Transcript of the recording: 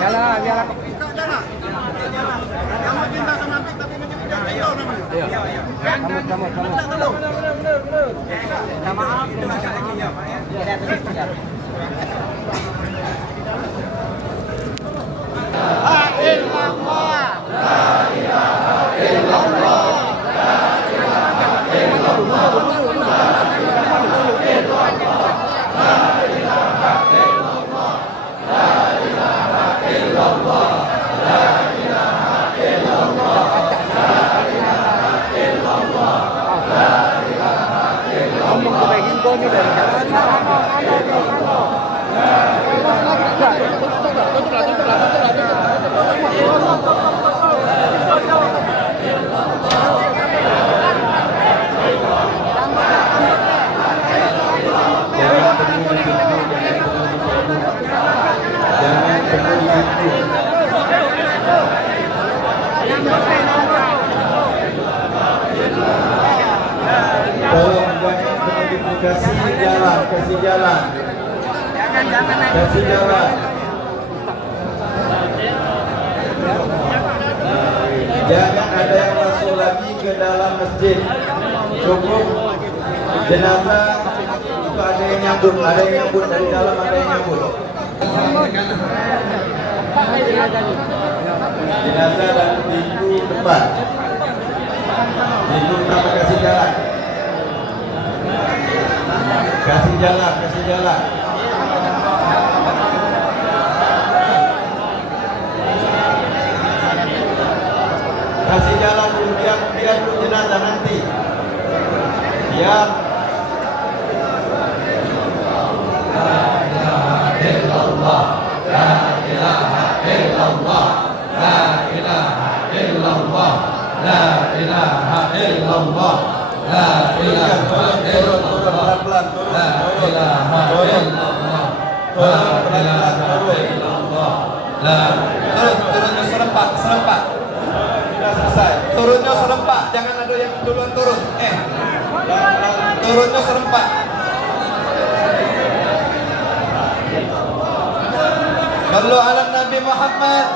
Biarlah, biarlah. Kamu cinta sama Nabi tapi menyebutkan beliau namanya. Iya. Sama. Minta maaf. La ilaha illallah. Kasih jalan. Jangan ada yang masuk lagi ke dalam masjid. Cukup jenazah itu ada yang nyambut dari dalam, ada yang nyambut. Jenazah dan pintu depan. Pintu pertama kasih jalan. Kasih jalan. Kasih jalan dulu, biar dulu jenazah nanti. Biar. La ilaha illallah, la ilaha illallah, la ilaha illallah, la ilaha illallah. La ilaha illallah, la ilaha illallah, la ilaha illallah, la. Turunnya serempak. Sudah selesai. Turunnya serempak, jangan ada yang duluan turun. Turunnya serempak. Sallu ala Nabi Muhammad.